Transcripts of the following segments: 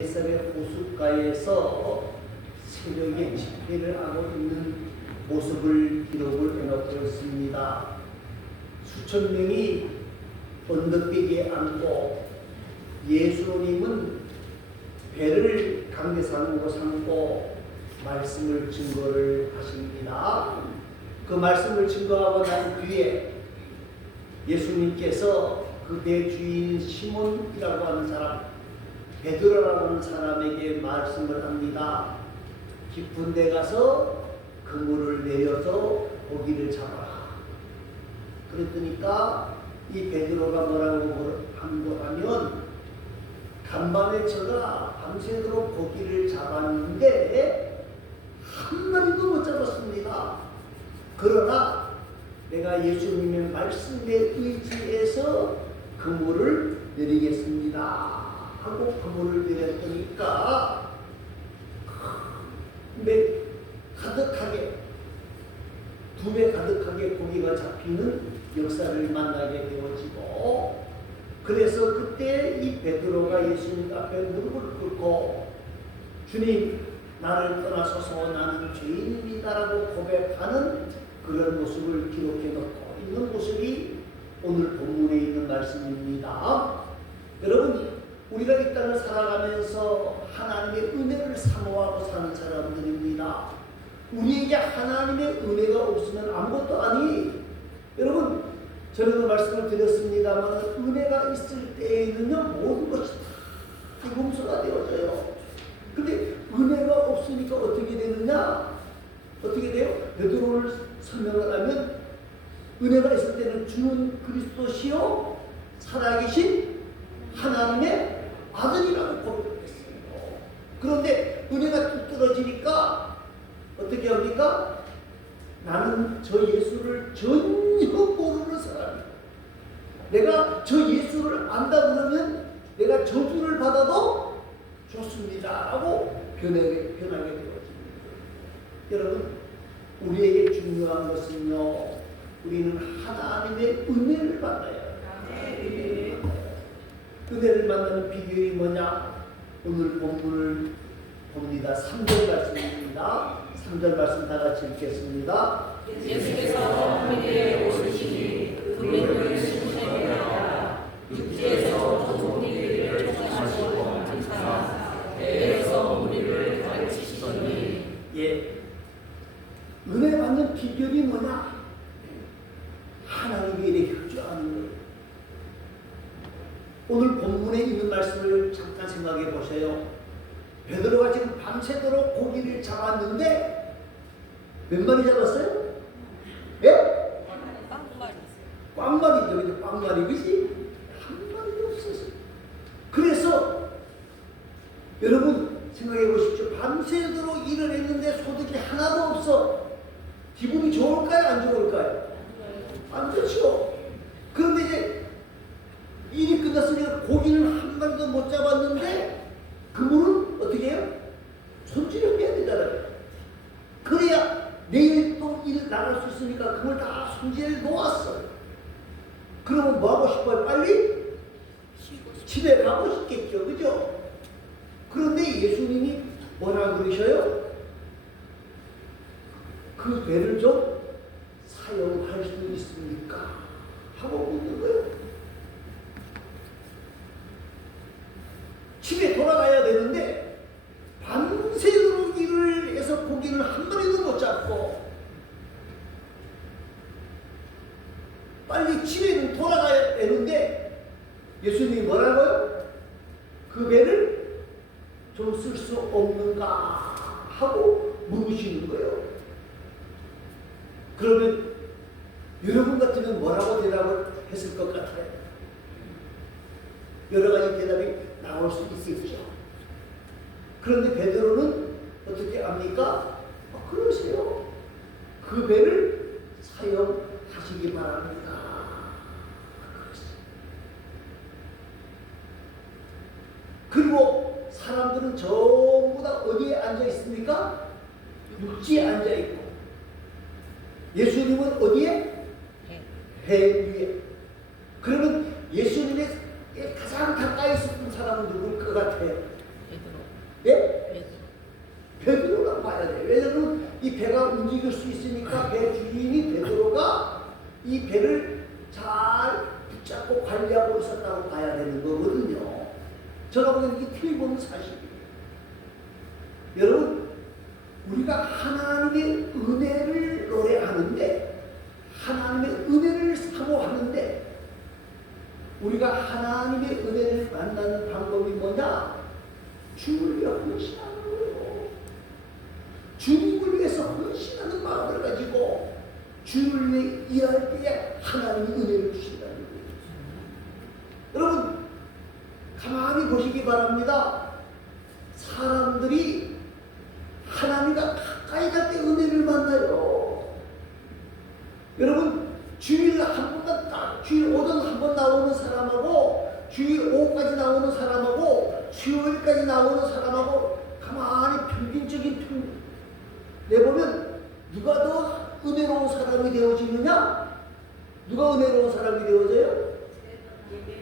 예산의 호숫가에서 새벽에 집회를 하고 있는 모습을 기록을 해놓고 있습니다. 수천 명이 언덕배기에 앉고 예수님은 배를 강대상으로 삼고 말씀을 증거를 하십니다. 그 말씀을 증거하고 난 뒤에 예수님께서 그 배 주인 시몬이라고 하는 사람, 베드로라고 하는 사람에게 말씀을 합니다. 깊은 데 가서 그물을 내려서 고기를 잡아라. 그랬더니까 이 베드로가 뭐라고 한 거라면, 간밤에 저가 밤새도록 고기를 잡았는데 한 마리도 못 잡았습니다. 그러나 내가 예수님의 말씀에 의지해서 그물을 내리겠습니다 하고 그물을 내렸더니까 가득하게, 2배 가득하게 고기가 잡히는 역사를 만나게 되어지고, 그래서 그때 이 베드로가 예수님 앞에 무릎을 꿇고 주님, 나를 떠나소서, 나는 죄인입니다라고 고백하는 그런 모습을 기록해 놓고 있는 모습이 오늘 본문에 있는 말씀입니다. 여러분, 우리가 이 땅을 살아가면서 하나님의 은혜를 사모하고 사는 사람들입니다. 우리에게 하나님의 은혜가 없으면 아무것도 아니. 여러분, 전에도 말씀을 드렸습니다만 은혜가 있을 때에는요 모든 것이 다 용서가 되어져요. 근데 은혜가 없으니까 어떻게 되느냐? 어떻게 돼요? 베드로를 설명을 하면 은혜가 있을 때는 주는 그리스도시요 살아계신 하나님의 아들이라고 고백했어요. 그런데 은혜가 뚝 떨어지니까 어떻게 합니까? 나는 저 예수를 전혀 모르는 사람이다. 내가 저 예수를 안다 그러면 내가 저주를 받아도 좋습니다 라고 변하게 되어집니다. 여러분, 우리에게 중요한 것은요, 우리는 하나님의 은혜를 받아요. 은혜를 만나는 비결이 뭐냐? 오늘 본문을 봅니다. 3절 말씀입니다. 3절 말씀 다 같이 읽겠습니다. 예수께서 우리에게 오시니 그물을 심으시니라. 육지에서 우리를 쫓아내시고 감사하사 배에서 우리를 가르치시더니. 예, 은혜 받는 비결이 뭐냐? 하나님의 일에 협조하는 거예요. 오늘 본문에 있는 말씀을 잠깐 생각해 보세요. 베드로가 지금 밤새도록 고기를 잡았는데 몇 마리 잡았어요? 예? 꽝마리죠. 근데 꽝마리, 그지? 한 마리도 없었어요. 그래서 여러분 생각해 보십시오. 밤새도록 일을 했는데 소득이 하나도 없어. 기분이 좋을까요? 안 좋을까요? 안 좋죠. 그런데 이제 일이 끝났으니까 고기를 한 마리도 못 잡았는데 그물은 어떻게 해요? 손질을 해야 되잖아요. 그래야 내일 또 일 나갈 수 있으니까 그걸 다 손질해 놓았어요. 그러면 뭐 하고 싶어요? 빨리 집에 가고 싶겠죠. 그죠? 그런데 예수님이 뭐라 그러셔요? 그 배를 좀 사용할 수 있습니까? 하고 묻는 거예요. 집에 돌아가야 되는데 밤새도록 일을 해서 고기를 한 마리도 못 잡고 빨리 집에 돌아가야 되는데 예수님이 뭐라고요? 그 배를 좀 쓸 수 없는가 하고 물으시는 거예요. 그러면 여러분 같으면 뭐라고 대답을 했을 것 같아요? 여러 가지 대답이 나올 수 있겠죠. 그런데 베드로는 어떻게 합니까? 그러세요. 그 배를 사용하시기 바랍니다. 그리고 사람들은 전부 다 어디에 앉아 있습니까? 육지에 앉아 있고, 예수님은 어디에? 배 위에. 그러면 예수님의 가장 가까이 있었던 사람은 누굴 것 같아요? 이 배가 움직일 수 있으니까 배 주인이 베드로가 이 배를 잘 붙잡고 관리하고 있었다고 봐야 되는 거거든요. 제가 보기에는 이게 틀림없는 사실이에요. 여러분, 우리가 하나님의 은혜를 노래하는데, 하나님의 은혜를 사모하는데, 우리가 하나님의 은혜를 만나는 방법이 뭐냐? 주를 위해 헌신하는 거예요. 주님을 위해서 헌신하는 마음을 가지고 주를 위해 일할 때에 하나님이 은혜를 주신다는 거예요. 여러분, 가만히 보시기 바랍니다. 사람들이 하나님과 가까이 갈 때 은혜를 만나요. 여러분, 주일 한 번만 딱, 주일 오전 한 번 나오는 사람하고 주일 오후까지 나오는 사람하고 수요일까지 나오는 사람하고 가만히 평균적인 내보면 누가 더 은혜로운 사람이 되어지느냐? 누가 은혜로운 사람이 되어져요?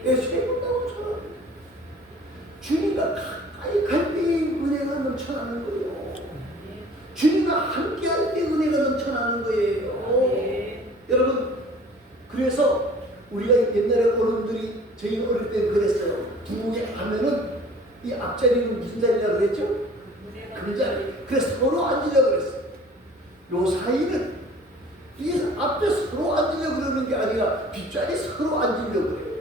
세 번 나오는 사람. 주님과 가까이 갈 때의 은혜가 넘쳐나는 거예요. 주님과 함께 할 때 은혜가 넘쳐나는 거예요. 여러분, 그래서 우리가 옛날에 어른들이 저희 어릴 때 그랬어요. 부부에 하면은 이 앞자리는 무슨 자리라고 그랬죠? 금자리. 그래서 서로 앉으려고 그랬어요. 요 사이는 이 앞에 서로 앉으려고 그러는 게 아니라 뒷자리 서로 앉으려고 그래요.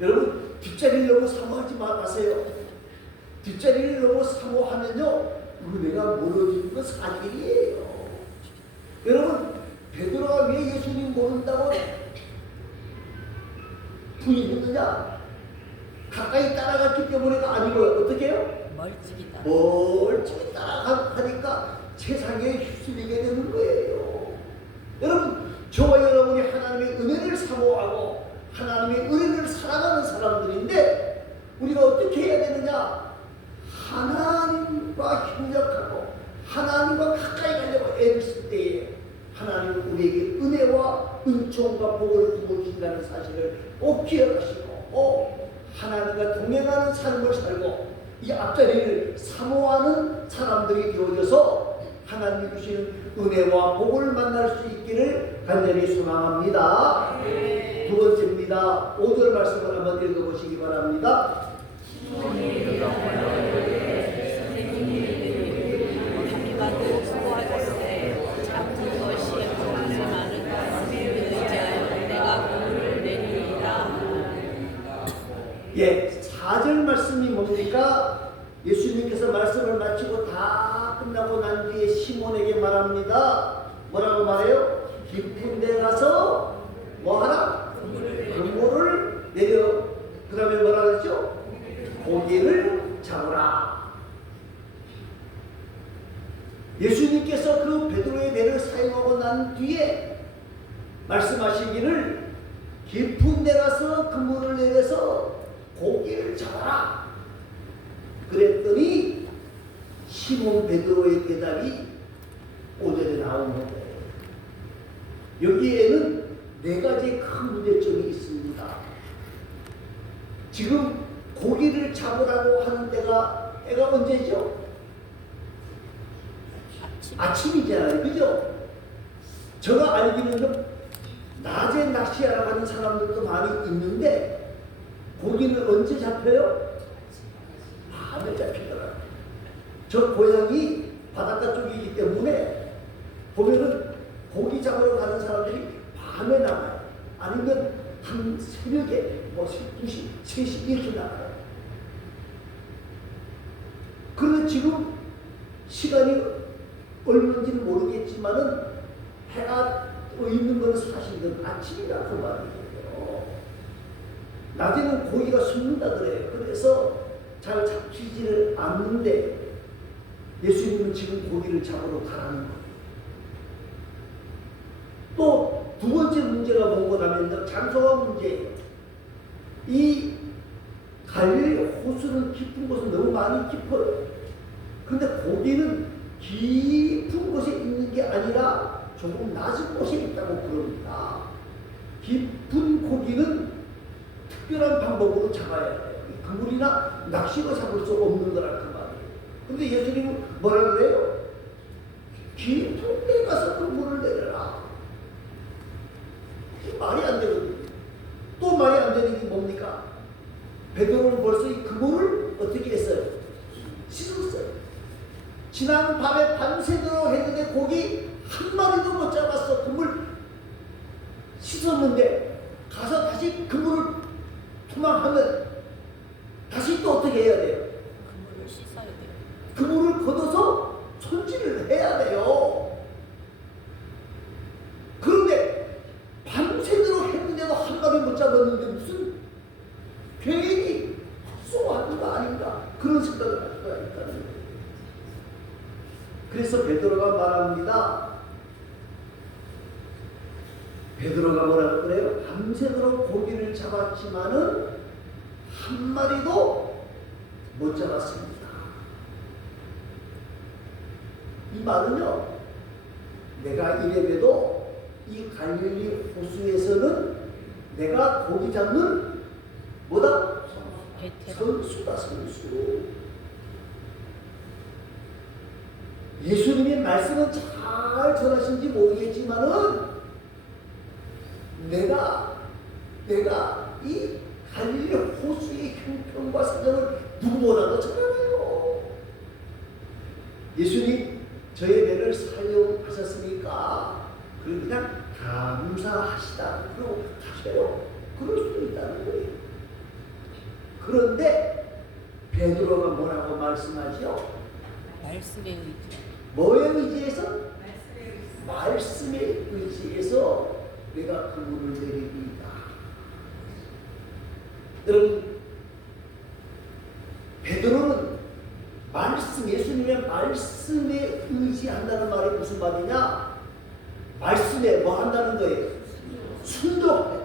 여러분, 뒷자리를 너무 사모하지 마세요. 뒷자리를 너무 사모하면요, 은혜가 멀어지는 건 사실이에요. 여러분, 베드로가 왜 예수님 모른다고 부인했느냐? 가까이 따라갔기 때문에가 아니고요. 어떻게 해요? 멀찍이 따라가니까 세상에 휩쓸리게 되는 거예요. 여러분, 저와 여러분이 하나님의 은혜를 사모하고 하나님의 은혜를 사랑하는 사람들인데 우리가 어떻게 해야 되느냐? 하나님과 협력하고 하나님과 가까이 가려고 애를 쓸 때에 하나님은 우리에게 은혜와 은총과 복을 부어주신다는 사실을 꼭 기억하시고 하나님과 동행하는 삶을 살고 이 앞자리를 사모하는 사람들이 되어져서 하나님 주시는 은혜와 복을 만날 수 있기를 간절히 소망합니다. 두 번째입니다. 5절 말씀을 한번 읽어보시기 바랍니다. 예, 4절 말씀이 뭡니까? 예수님께서 말씀을 마치고 다 끝나고 난 뒤에 시몬에게 말합니다. 뭐라고 말해요? 깊은 데 가서 뭐하라? 그물을 내려. 그 다음에 뭐라 그랬죠? 고기를 잡으라. 예수님께서 그 베드로의 배를 사용하고 난 뒤에 말씀하시기를 깊은 데 가서 그물을 내려서 고기를 잡아라. 그랬더니 시몬 베드로의 대답이 5절에 나오는 거예요. 여기에는 네 가지 큰 문제점이 있습니다. 지금 고기를 잡으라고 하는 때가 언제죠? 아침이잖아요. 그죠? 제가 알기로는 낮에 낚시하러 가는 사람들도 많이 있는데 고기는 언제 잡혀요? 밤에 잡히더라고요. 저 고향이 바닷가 쪽이기 때문에 보면은 고기 잡으러 가는 사람들이 밤에 나가요. 아니면 한 새벽에 2시, 3시 이렇게 나가요. 그런데 지금 시간이 얼마인지는 모르겠지만은 해가 있는 건 사실은 아침이라 그 말이에요. 낮에는 고기가 숨는다 그래요. 그래서 잘 잡히지를 않는데 예수님은 지금 고기를 잡으러 가라는 거예요. 또 두 번째 문제가 뭐냐면 장소가 문제예요. 이 갈릴리 호수는 깊은 곳은 너무 많이 깊어요. 그런데 고기는 깊은 곳에 있는 게 아니라 조금 낮은 곳에 있다고 그럽니다. 깊은 고기는 특별한 방법으로 잡아야 돼요. 그물이나 낚시로 잡을 수 없는 거라 그 말이에요. 그런데 예수님은 뭐라 그래요? 깊은 데 가서 그물을 내려라. 이게 말이 안 되거든요. 또 말이 안 되는 게 뭡니까? 베드로는 벌써 이 그물을 어떻게 했어요? 씻었어요. 지난 밤에 밤새도록 했는데 고기 한 마리도 못 잡았어. 그물 씻었는데 가서 다시 그물을 투망하면 다시 또 어떻게 해야 돼요? 그물을 씻어야 돼요. 그물을 걷어서 손질을 해야 돼요. 그런데 밤새도록 했는데도 한 마리 못 잡았는데 무슨 괜히 헛소하는 거 아닌가 그런 생각을 할 수가 있다는 거예요. 그래서 베드로가 말합니다. 베드로가 뭐라고 그래요? 밤새도록 고기를 잡았지만은 한 마리도 못 잡았습니다. 이 말은요, 내가 이래봬도 이 갈릴리 호수에서는 내가 고기 잡는 뭐다? 선수다, 선수. 예수님의 말씀은 잘 전하신지 모르겠지만은 내가 이 갈릴리 호수의 형편과 사정을 누구보다도 잘 알아요. 예수님 저의 배를 사용하셨으니까 그냥 감사하시다 그러고 가셔요. 그럴 수도 있다는 거예요. 그런데 베드로가 뭐라고 말씀하죠? 말씀에 의지. 뭐에 의지해서? 말씀에 의지해서 내가 그물을 내립니다. 여러분, 베드로는 말씀, 예수님의 말씀에 의지한다는 말이 무슨 말이냐? 말씀에 뭐 한다는 거예요? 순종한다.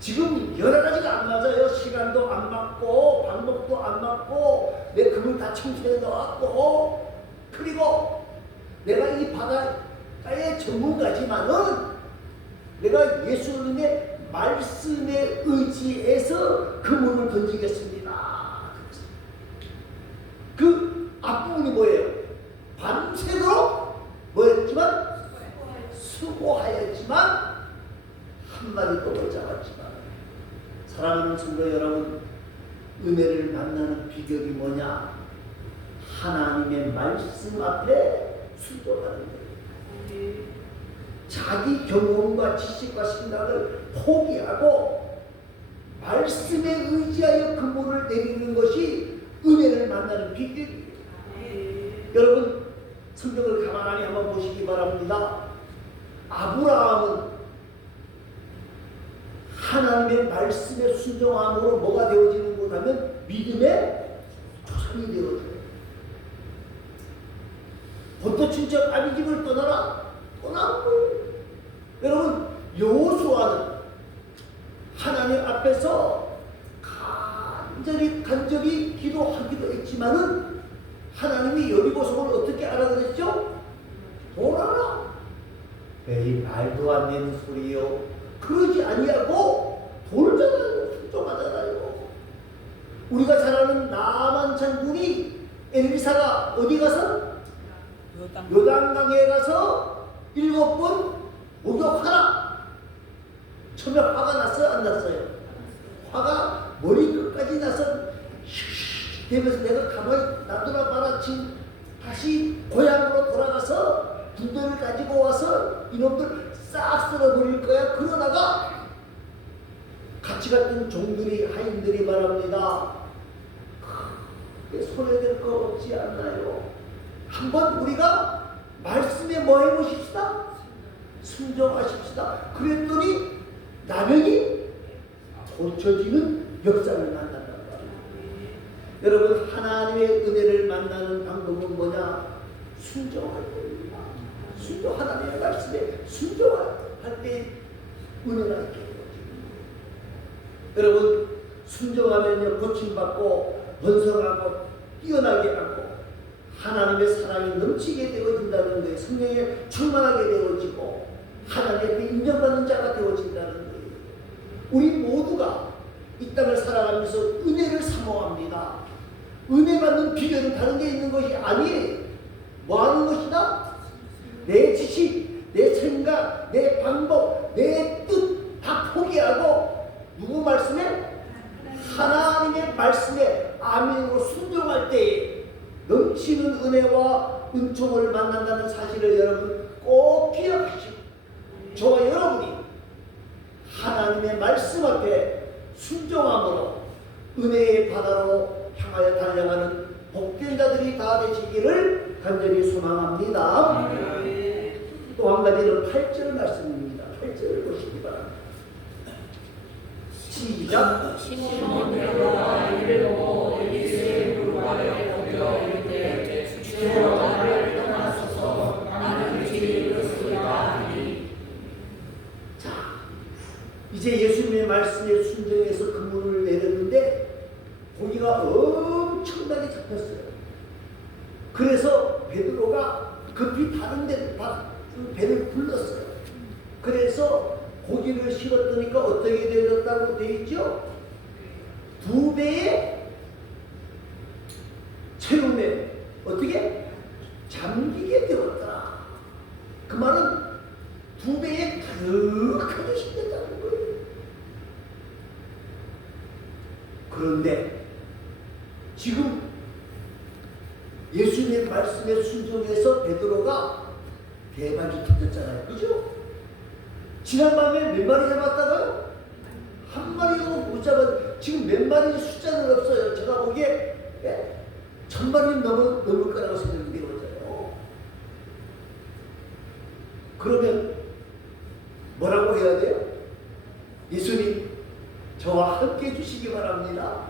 지금 여러 가지가 안 맞아요. 시간도 안 맞고 방법도 안 맞고 내 그물 다 청소해 놓았고 그리고 내가 이 바다의 전문가지만은 내가 예수님의 말씀에 의지해서 그물을 던지겠습니다. 그 앞부분이 뭐예요? 밤새도록 뭐였지만 수고하였지만 한 마리도 못 잡았지만 사랑하는 성도 여러분, 은혜를 만나는 비결이 뭐냐? 하나님의 말씀 앞에 순종하는 거예요. 자기 경험과 지식과 생각을 포기하고 말씀에 의지하여 그물을 내리는 것이 은혜를 만나는 비결이에요. 여러분, 성경을 가만히 한번 보시기 바랍니다. 아브라함은 하나님의 말씀에 순종함으로 뭐가 되어지는 것 하면 믿음의 조상이 되어져요. 본토 친척 아비집을 떠나라. 떠나는 거예요. 여러분, 여호수아는 하나님 앞에서 간절히 기도하기도 했지만은 하나님이 여리고성을 어떻게 하라 그랬죠? 돌아라. 에이, 말도 안 되는 소리요. 그러지 아니하고 돌잖아요. 순종하잖아요. 우리가 잘 아는 나만 장군이 엘리사가 어디 가서? 요단강에 가서 7번 목욕하라. 처음에 화가 났어요? 안 났어요? 화가 머리끝까지 나서 되면서 내가 가만히 놔두나 봐라. 지금 다시 고향으로 돌아가서 군대를 가지고 와서 이놈들 싹 쓸어버릴 거야. 그러다가 같이 갔던 종들이 하인들이 말합니다. 손해될 거 없지 않나요? 한번 우리가 말씀에 뭐 해보십시다. 순종하십시다. 그랬더니 나병이 고쳐지는 역사를 만난단 말이에요. 여러분, 하나님의 은혜를 만나는 방법은 뭐냐? 순종할 겁니다. 순종, 하나님의 말씀에 순종할 때 은혜가 있게 되어집니다. 여러분, 순종하면요 고침받고 번성하고 뛰어나게 하고 하나님의 사랑이 넘치게 되어진다는 거예요. 성령에 충만하게 되어지고 하나님 앞에 인정받는 자가 되어진다는 거예요. 우리 모두가 이 땅을 살아가면서 은혜를 사모합니다. 은혜 받는 비결은 다른 데 있는 것이 아니에요. 뭐 하는 것이다? 내 지식, 내 생각, 내 방법, 내 뜻 다 포기하고 누구 말씀에? 하나님의 말씀에 아멘으로 순종할 때에 넘치는 은혜와 은총을 만난다는 사실을 여러분 꼭 기억하시고, 저와 여러분이 하나님의 말씀 앞에 순종함으로 은혜의 바다로 향하여 달려가는 복된 자들이 다 되시기를 간절히 소망합니다. 또 한 가지는 8절 말씀입니다. 8절을 보시기 바랍니다. 시작. 시몬베드로가 이를 보고 예수의 무릎에 엎드려 이르되 주여 나를 떠나소서 나는 죄인 그리스도이다 하니. 자, 이제 예수님의 말씀에 순종해서 그물을 내렸는데 고기가 엄청나게 잡혔어요. 그래서 베드로가 급히 다른 배를 불렀어요. 그래서 고기를 실었더니까 어떻게 되었다고 되어 있죠? 2배의 채움에 어떻게? 잠기게 되었더라. 그 말은 2배에 가득하게 실렸다는 거예요. 그런데 지금 예수님의 말씀에 순종해서 베드로가 대박이 터졌잖아요. 그죠? 지난밤에 몇 마리 잡았다고요? 한 마리도 못 잡았. 지금 몇 마리 숫자는 없어요. 제가 보기에 1000마리는 넘을 거라고 생각이 되어져요. 그러면 뭐라고 해야 돼요? 예수님 저와 함께 해주시기 바랍니다.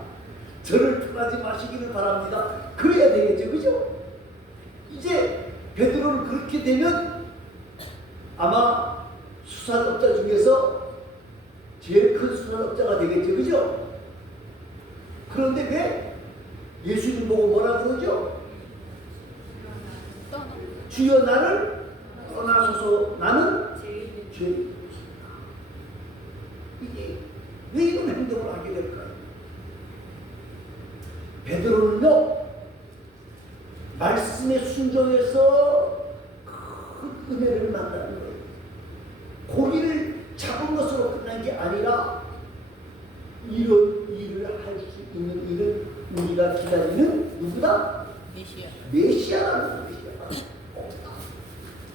저를 떠나지 마시기를 바랍니다. 그래야 되겠죠. 그죠? 이제 베드로는 그렇게 되면 아마 수산업자 중에서 제일 큰 수산업자가 되겠죠. 그죠? 그런데 왜 예수님 보고 뭐라 그러죠? 주여 나를 떠나소서 나는 죄인. 이게 왜 이런 행동을 하게 될까요? 베드로는요 말씀에 순종해서 큰 은혜를 만나는 거예요. 고기를 잡은 것으로 끝난 게 아니라 이런 일을 할 수 있는 일을 우리가 기다리는 누구다? 메시아라는 것이야.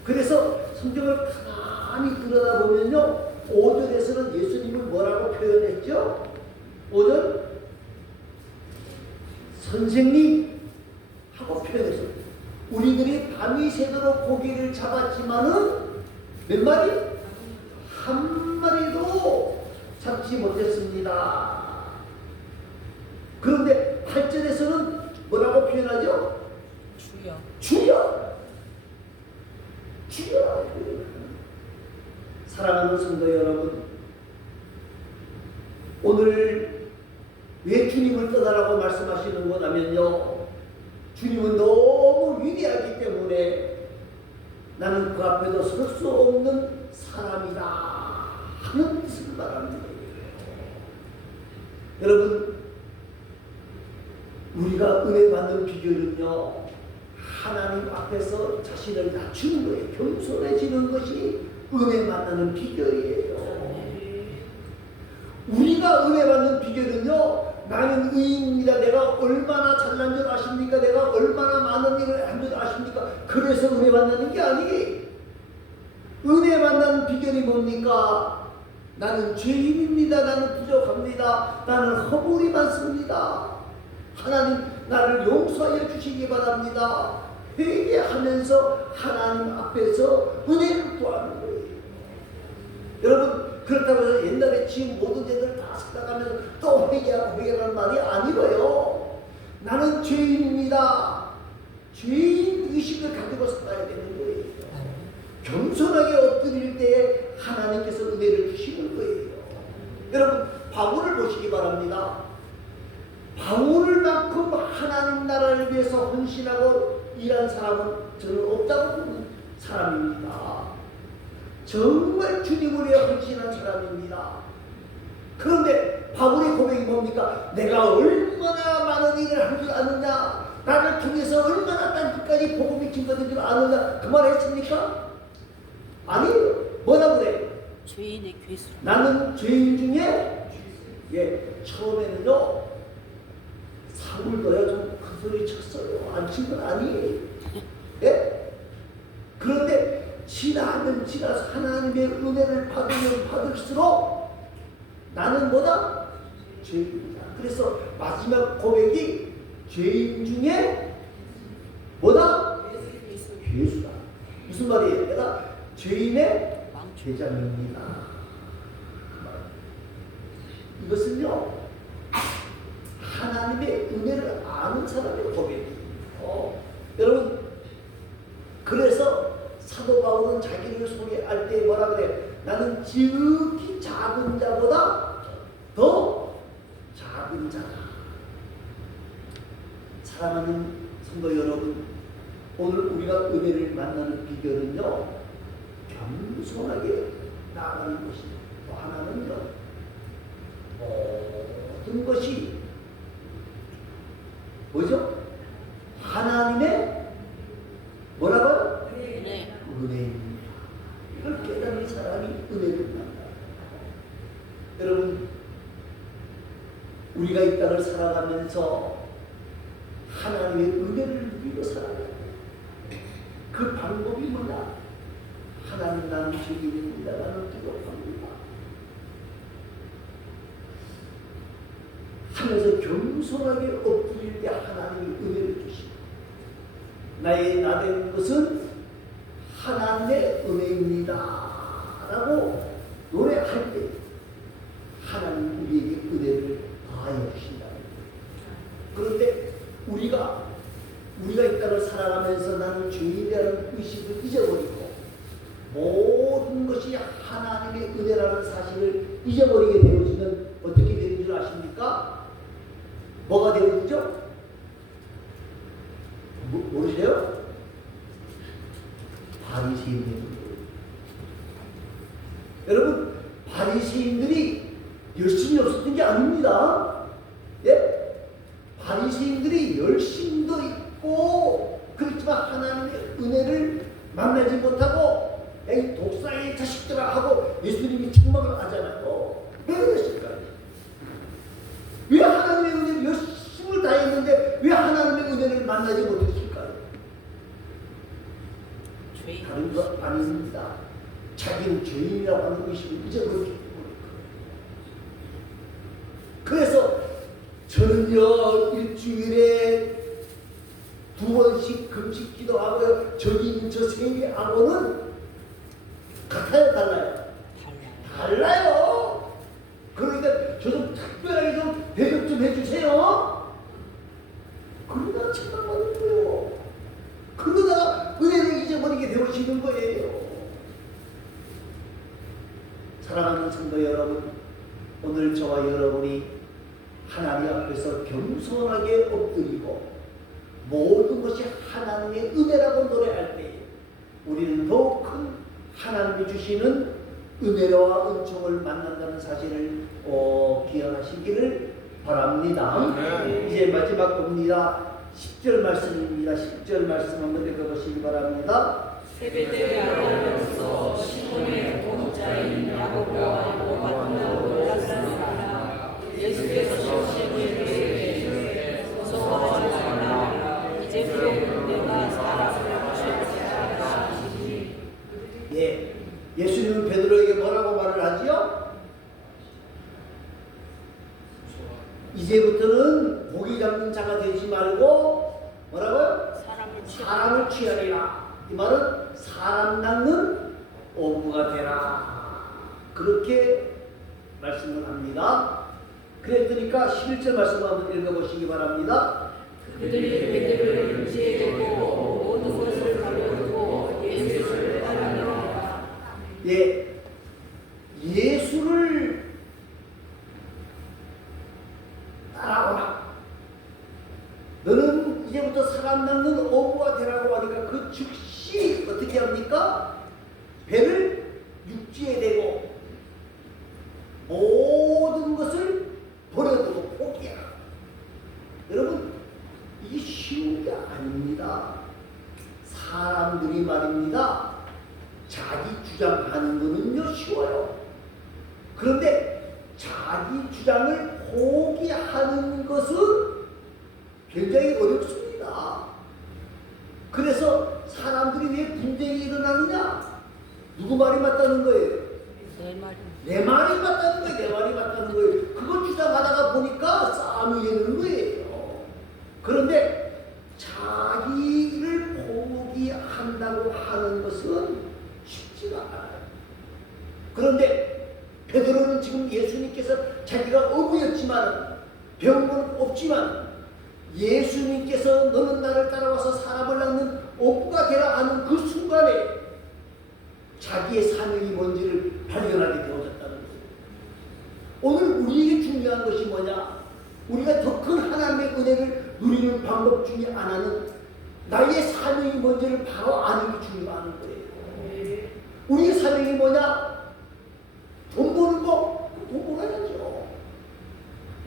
그래서 성경을 가만히 들여다보면요 5절에서는 예수님을 뭐라고 표현했죠? 5절 선생님 하고 표현했어요. 우리들이 밤이 새도록 고기를 잡았지만은 몇 마리? 한 마리도 잡지 못했습니다. 그런데 8절에서는 뭐라고 표현하죠? 주여. 주여. 주여. 사랑하는 성도 여러분, 오늘 왜 주님을 떠나라고 말씀하시는 거냐면요 주님은 너무 위대하기 때문에 나는 그 앞에도 설 수 없는 사람이다 하는 뜻을 말하는 거예요. 여러분 우리가 은혜 받는 비결은요 하나님 앞에서 자신을 낮추는 거예요. 겸손해지는 것이 은혜 만나는 비결이에요. 우리가 은혜 받는 비결은요 나는 의인입니다. 내가 얼마나 잘난 줄 아십니까? 내가 얼마나 많은 일을 한 줄 아십니까? 그래서 은혜 받는 게 아니에요. 은혜 만나는 비결이 뭡니까? 나는 죄인입니다. 나는 부족합니다. 나는 허물이 많습니다. 하나님 나를 용서하여 주시기 바랍니다. 회개하면서 하나님 앞에서 은혜를 구하는 거예요. 여러분 그렇다고 해서 옛날에 지은 모든 죄들 다 생각하면서 또 회개하고 회개하는 말이 아니고요. 나는 죄인입니다. 죄인 의식을 가지고 살아야 되는 거예요. 겸손하게 엎드릴 때에 하나님께서 은혜를 주시는 거예요. 여러분 바울을 보시기 바랍니다. 바울만큼 하나님 나라를 위해서 헌신하고 일한 사람은 저는 없다고 보는 사람입니다. 정말 주님을 위해 헌신한 사람입니다. 그런데 바울의 고백이 뭡니까? 내가 얼마나 많은 일을 할 줄 아느냐? 나를 통해서 얼마나 땅끝까지 복음이 증거된 줄 아느냐 그 말 했습니까? 아니에요. 뭐라 그래? 죄인의 괴수. 나는 죄인 중에 처음에는요 사울도요 좀 큰 소리 쳤어요. 안 친 건 아니에요. 예? 그런데 지나면 지나서 하나님의 은혜를 받으면 받을수록 나는 뭐다? 죄인이다. 그래서 마지막 고백이 죄인 중에 뭐다? 괴수다. 무슨 말이에요? 내가 죄인의 죄장입니다. 이것은요 하나님의 은혜를 아는 사람의 고백이에요. 여러분 그래서 사도 바울은 자기를 소개할 때 뭐라 그래? 나는 지극히 작은 자보다 더 작은 자다. 사랑하는 성도 여러분, 오늘 우리가 은혜를 만나는 비결은요 겸손하게 나아가는 것입니다. 또 하나는요 모든 것이 뭐죠? 하나님의 뭐라고요? 은혜. 은혜입니다. 이걸 깨닫는 사람이 은혜를 만나. 여러분 우리가 이 땅을 살아가면서 하나님의 은혜를 누리고 살아가야 돼요. 그 방법이 뭐냐? 하나님 나는 죄인입니다. 나는 부족합니다. 하면서 겸손하게 엎드릴 때 하나님이 은혜를 주시고 나의 나된 것은 하나님의 은혜입니다 라고 노래할 때 하나님 우리에게 은혜를 더하여 주신다. 그런데 우리가 이 땅을 살아가면서 나는 죄인이라는 의식을 잊어버리고 모든 것이 하나님의 은혜라는 사실을 잊어버리게 되어지면 어떻게 되는 줄 아십니까? 뭐가 되어지죠? 모르세요? 바리새인들. 여러분 바리새인들이 열심히 없었던 게 아닙니다. 예? 바리새인들이 열심도 있고 그렇지만 하나님의 은혜를 만나지 못하고 이 독사의 자식들아 하고 예수님이 책망을 하잖아요. 왜 그러실까요? 왜 하나님의 은혜를 열심을 다했는데 왜 하나님의 은혜를 만나지 못했을까요? 다른 것 아닙니다. 자기는 죄인이라고 하는 의식을 잊어버렸기 때문에. 그래서 저는요 일주일에 2번씩 금식 기도하고요 저기 있는 저 세배하고는 같아요 달라요? 달라요. 그러니까 저 좀 특별하게 좀 대접 좀 해주세요. 그러다가 책망받는 거예요. 그러다가 은혜를 잊어버리게 되어지는 거예요. 사랑하는 성도 여러분, 오늘 저와 여러분이 하나님 앞에서 겸손하게 엎드리고 모든 것이 하나님의 은혜라고 노래할 때 우리는 더욱 큰 하나님이 주시는 은혜와 은총을 만난다는 사실을 기억하시기를 바랍니다. 이제 마지막 겁니다. 10절 말씀입니다. 10절 말씀 한번 읽어보시기 바랍니다. 세베대의 아들로서 시몬의 동자인 야고보와 요한을 몰랐으나 예수께서 시몬에게 무서워하지 말라 이제부터 내가 사람을 취하리라 하시니. 예, 예수님은 베드로에게 뭐라고 말을 하지요? 이제부터는 고기 잡는 자가 되지 말고 뭐라고요? 사람을 취하리라. 이 말은 사람 낚는 어부가 되라. 그렇게 말씀을 합니다. 그랬으니까 11절 말씀 한번 읽어보시기 바랍니다. 그들이 베드로를 음지에 대고 모든 것을 가려두고 예수를 따르니라. 예, 예수를 따라오라. 너는 이제부터 사람 낚는 어부가 되라고 하니까 그 즉시 어떻게 합니까? 배를 육지에 대고 모든 것을 버려두고 포기해라. 여러분 이게 쉬운 게 아닙니다. 사람들이 말입니다. 자기 주장하는 거는요 쉬워요. 그런데 자기 주장을 포기하는 것은 굉장히 어렵습니다. 그래서 사람들이 왜 분쟁이 일어나느냐? 누구 말이 맞다는 거예요? 내 말이. 내 말이 맞다는 거예요. 내 말이 맞다는 거예요. 그걸 주장하다가 보니까 싸움이 되는 거예요. 그런데 자기를 포기한다고 하는 것은 쉽지가 않아요. 그런데 베드로는 지금 예수님께서 자기가 어부였지만 배운 건 없지만 예수님께서 너는 나를 따라와서 사람을 낚는 어부가 되라 하는 그 순간에 자기의 사명이 뭔지를 발견하게 되어졌다는 거예요. 오늘 우리에게 중요한 것이 뭐냐? 우리가 더 큰 하나님의 은혜를 누리는 방법 중에 하나는 나의 사명이 뭔지를 바로 아는 게 중요한 거예요. 우리의 사명이 뭐냐? 돈 버는 거, 돈 벌어야죠.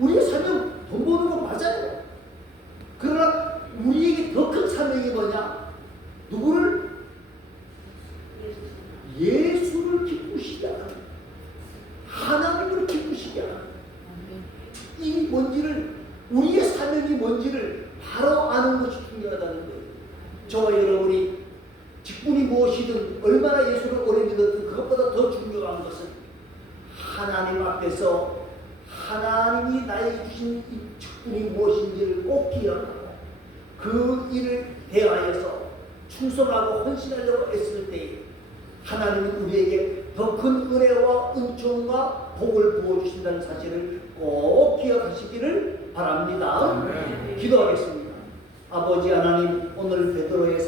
우리의 사명, 돈 버는 거 맞아요. 그러나 우리에게 더 큰 사명이 뭐냐? 누구를? 예수를 기쁘시게 하는, 하나님을 기쁘시게 하는, 이 뭔지를, 우리의 사명이 뭔지를 바로 아는 것이 중요하다는 거예요. 저와 여러분이 직분이 무엇이든 얼마나 예수를 오래 믿었든 그것보다 더 중요한 것은 하나님 앞에서 하나님이 나에게 주신 이 직분이 무엇인지를 꼭 기억하고 그 일을 대하여서 충성하고 헌신하려고 했을 때에 하나님은 우리에게 더 큰 은혜와 은총과 복을 부어주신다는 사실을 꼭 기억하시기를 바랍니다. 기도하겠습니다. 아버지 하나님, 오늘 베드로의